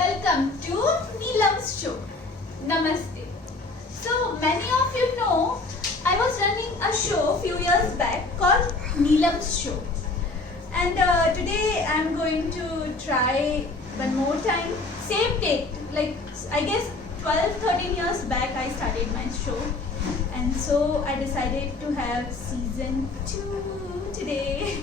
Welcome to Neelam's show. Namaste. So many of you know I was running a show few years back called Neelam's show. And today I'm going to try one more time. Same take. Like I guess 12-13 years back I started my show. And so I decided to have season 2 today.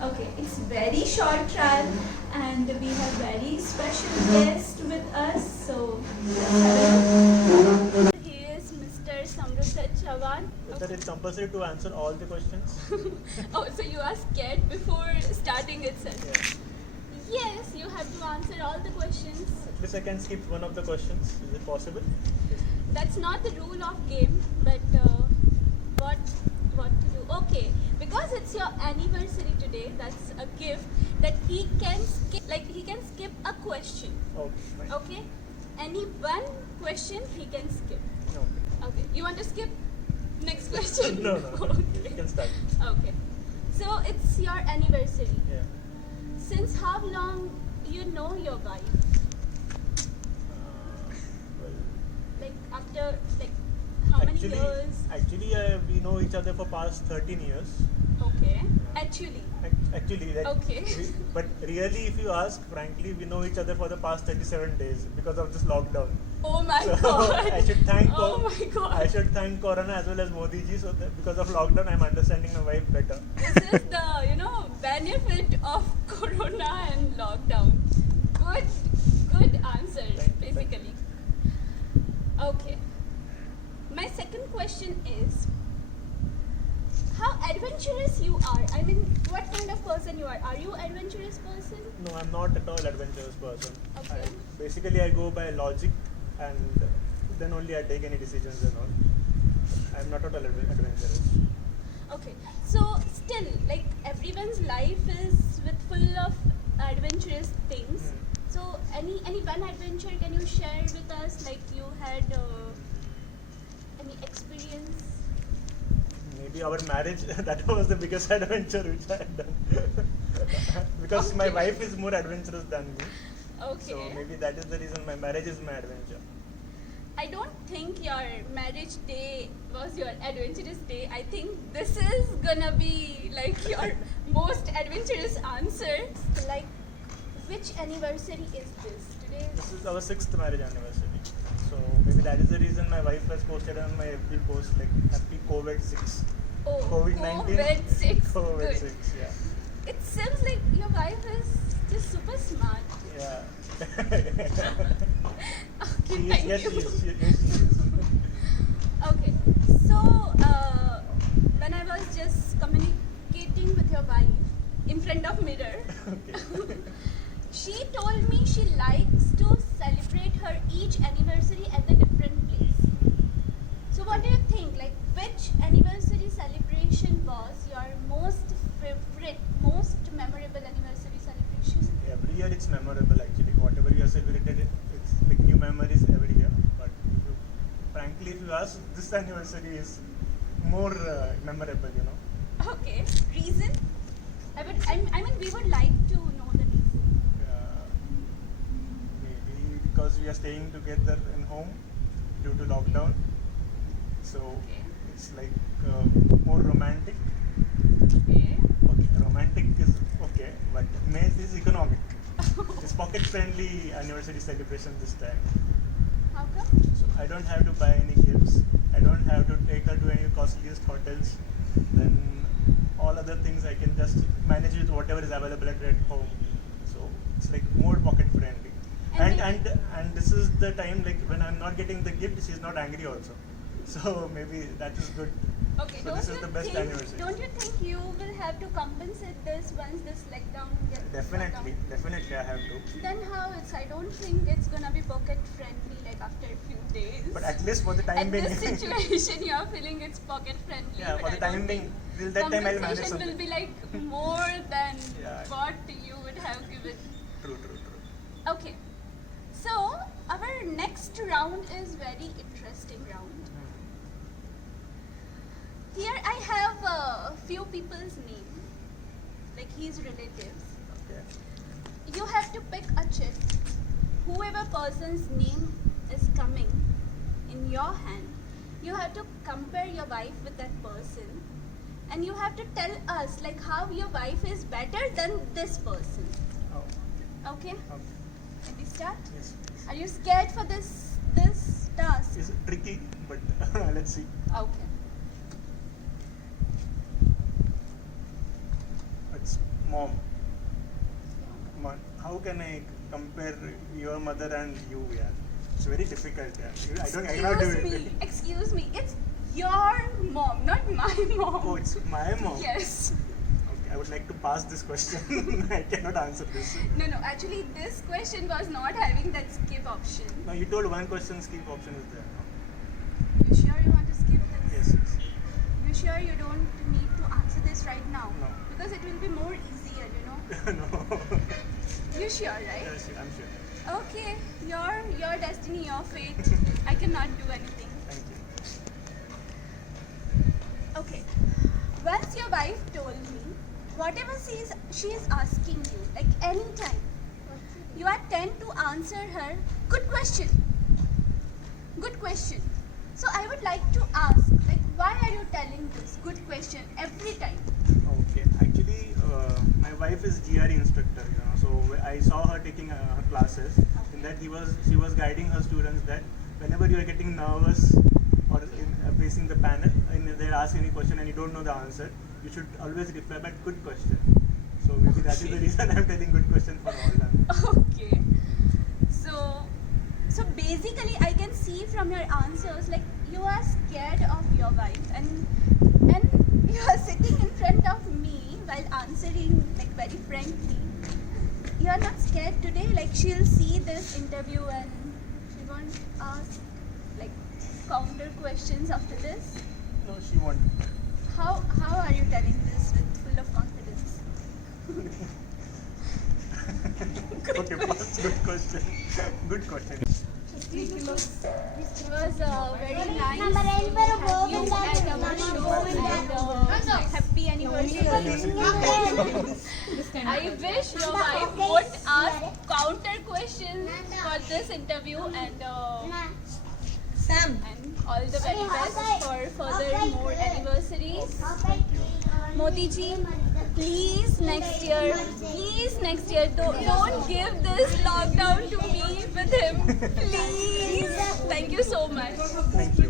Okay, it's very short trial and we have very special guest with us. So let's have a look. He is Mr. Samruddha Chavan. Whether it's compulsory to answer all the questions? Oh, so you are scared before starting itself? Yeah. Yes, you have to answer all the questions. At least I can skip one of the questions. Is it possible? That's not the rule of game, but what to do? Okay, because it's your anniversary today, that's a gift that he can skip. Like he can skip a question. Okay. Fine. Okay, any one question he can skip. No. Okay, you want to skip next question? No. Okay. You can start. Okay, so it's your anniversary. Yeah. Since how long you know your wife? Well, Like after like how many years? Actually, we know each other for past 13 years. Okay, actually. Actually, like, Okay. but really, if you ask, frankly, we know each other for the past 37 days because of this lockdown. Oh my So god. I should thank Oh my god. I should thank Corona as well as Modi ji. So that because of lockdown, I'm understanding my wife better. This is the benefit of Corona and lockdown. Good answer, Thank you. basically. Okay. My second question is, how adventurous you are. I mean, what kind of person you are? Are you adventurous person? No, I'm not at all adventurous person. Okay. Basically, I go by logic, and then only I take any decisions and all. I'm not at all adventurous. Okay. So still, like everyone's life is with full of adventurous things. So any one adventure can you share with us? Like you had any experience? Maybe our marriage, that was the biggest adventure which I had done. Because my Okay. wife is more adventurous than me. Okay. So maybe that is the reason my marriage is my adventure. I don't think your marriage day was your adventurous day. I think this is gonna be like your most adventurous answer. Like, which anniversary is this? Today is This is our 6th marriage anniversary. So maybe that is the reason my wife has posted on my FB post like Happy COVID-6. oh, COVID-19. COVID-6. COVID-6, Good. yeah. It seems like your wife is just super smart. Yeah. Okay, She is, thank yes, you. she is. Yes, she is. Okay, so when I was just communicating with your wife in front of mirror, Okay. she told me she likes to celebrate her each anniversary at a different place. So what do you think? Like which anniversary celebration was your most favorite, most memorable anniversary celebration? Every year it's memorable actually. Whatever you have celebrated, it's like new memories every year. But frankly, if you ask, this anniversary is more memorable, you know. Okay, reason? I mean, we would like to know the reason. Maybe because we are staying together in home due to lockdown. So Okay. it's like more romantic. Okay. Okay, romantic is okay, but main is economic. It's pocket friendly anniversary celebration this time. How come? So I don't have to buy any gifts. I don't have to take her to any costliest hotels. Then all other things I can just manage with whatever is available at home. So it's like more pocket friendly. And this is the time like when I'm not getting the gift, she's not angry also. So maybe that is good. Okay, So this is the best anniversary. Don't you think you will have to compensate this once this lockdown gets Definitely I have to. Then how it's? I don't think it's gonna be pocket friendly like after a few days. But at least for the time At being. this situation, you are feeling it's pocket friendly. Yeah, but for the I don't time being, think till that time I'll manage compensation will something. be like more than Yeah. what you would have given. True. Okay, so our next round is very interesting round. Here I have a few people's name, like his relatives. Okay. You have to pick a chick. Whoever a person's name is coming in your hand, you have to compare your wife with that person, and you have to tell us like how your wife is better than this person. Oh, Okay? okay. Can we start? Yes. Are you scared for this task? It's tricky, but let's see. Okay. It's mom. How can I compare your mother and you? Yeah, it's very difficult. Yeah, I cannot do it. Excuse me. It's your mom, not my mom. Oh, it's my mom. Yes. Okay, I would like to pass this question. I cannot answer this. No. Actually, this question was not having that skip option. No, you told one question. Skip option is there. No? You sure you want to skip this? Yes. Yes. You sure you don't need to answer this right now? No. Because it will be more easier, you know. No. You sure, right? Yes, I'm sure. Okay. Your destiny, your fate. I cannot do anything. Thank you. Okay. Once your wife told me, whatever she is asking you, like anytime, you are tend to answer her, good question. Good question. So I would like to ask, like, why are you telling this good question every time? Okay, actually, my wife is GRE instructor, so I saw her taking her classes. In that, she was guiding her students that whenever you are getting nervous or facing the panel and they ask any question and you don't know the answer, you should always reply back good question. So maybe that is the reason I'm telling good question for all them. Okay. So basically, I can see from your answers, like you are scared of your wife, and you are sitting in front of me while answering like very frankly. You are not scared today. Like she'll see this interview and she won't ask like counter questions after this. No, she won't. How are you telling this with full of confidence? Okay, pass. Good question. Good question. It was very nice to have you at our show and happy anniversary. I wish your wife would ask counter questions for this interview and all the very best for further more anniversaries. Modi ji, please next year, don't give this lockdown to me with him. Please. Thank you so much. Thank you.